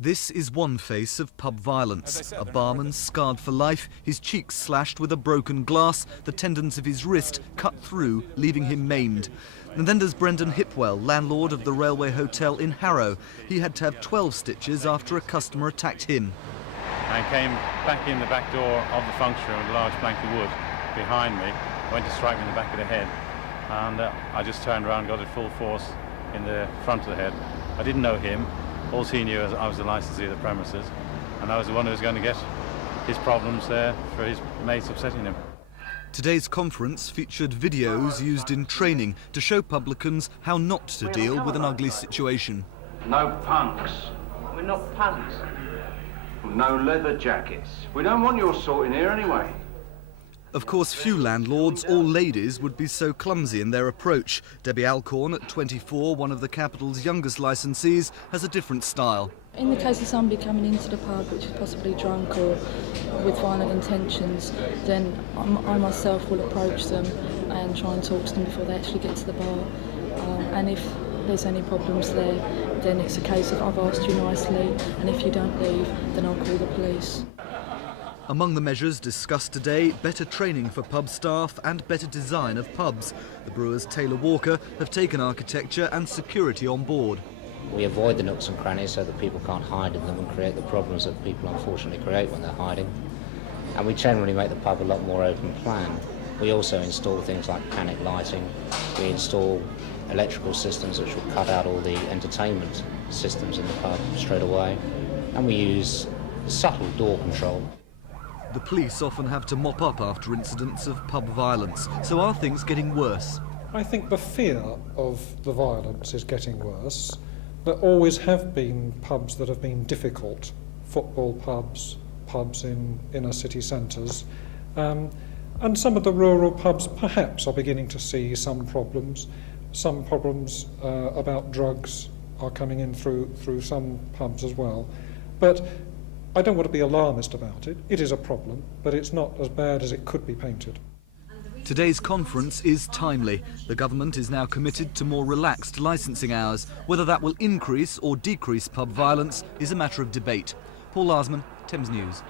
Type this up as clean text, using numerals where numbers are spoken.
This is one face of pub violence. A barman scarred for life, his cheeks slashed with a broken glass, the tendons of his wrist cut through, leaving him maimed. And then there's Brendan Hipwell, landlord of the Railway Hotel in Harrow. He had to have 12 stitches after a customer attacked him. I came back in the back door of the function room with a large plank of wood behind me, went to strike me in the back of the head, and I just turned around and got it full force in the front of the head. I didn't know him. All he knew is I was the licensee of the premises, and I was the one who was going to get his problems there for his mates upsetting him. Today's conference featured videos used in training to show publicans how not to deal with an ugly situation. No punks. We're not punks. No leather jackets. We don't want your sort in here anyway. Of course, few landlords or ladies would be so clumsy in their approach. Debbie Alcorn, at 24, one of the capital's youngest licensees, has a different style. In the case of somebody coming into the pub which is possibly drunk or with violent intentions, then I myself will approach them and try and talk to them before they actually get to the bar. And if there's any problems there, then it's a case of I've asked you nicely, and if you don't leave, then I'll call the police. Among the measures discussed today, better training for pub staff and better design of pubs. The Brewers Taylor Walker have taken architecture and security on board. We avoid the nooks and crannies so that people can't hide in them and create the problems that people unfortunately create when they're hiding. And we generally make the pub a lot more open plan. We also install things like panic lighting. We install electrical systems which will cut out all the entertainment systems in the pub straight away. And we use subtle door control. The police often have to mop up after incidents of pub violence. So are things getting worse? I think the fear of the violence is getting worse. There always have been pubs that have been difficult, football pubs, pubs in inner city centres, and some of the rural pubs perhaps are beginning to see some problems. Some problems about drugs are coming in through some pubs as well. But I don't want to be alarmist about it. It is a problem, but it's not as bad as it could be painted. Today's conference is timely. The government is now committed to more relaxed licensing hours. Whether that will increase or decrease pub violence is a matter of debate. Paul Larsman, Thames News.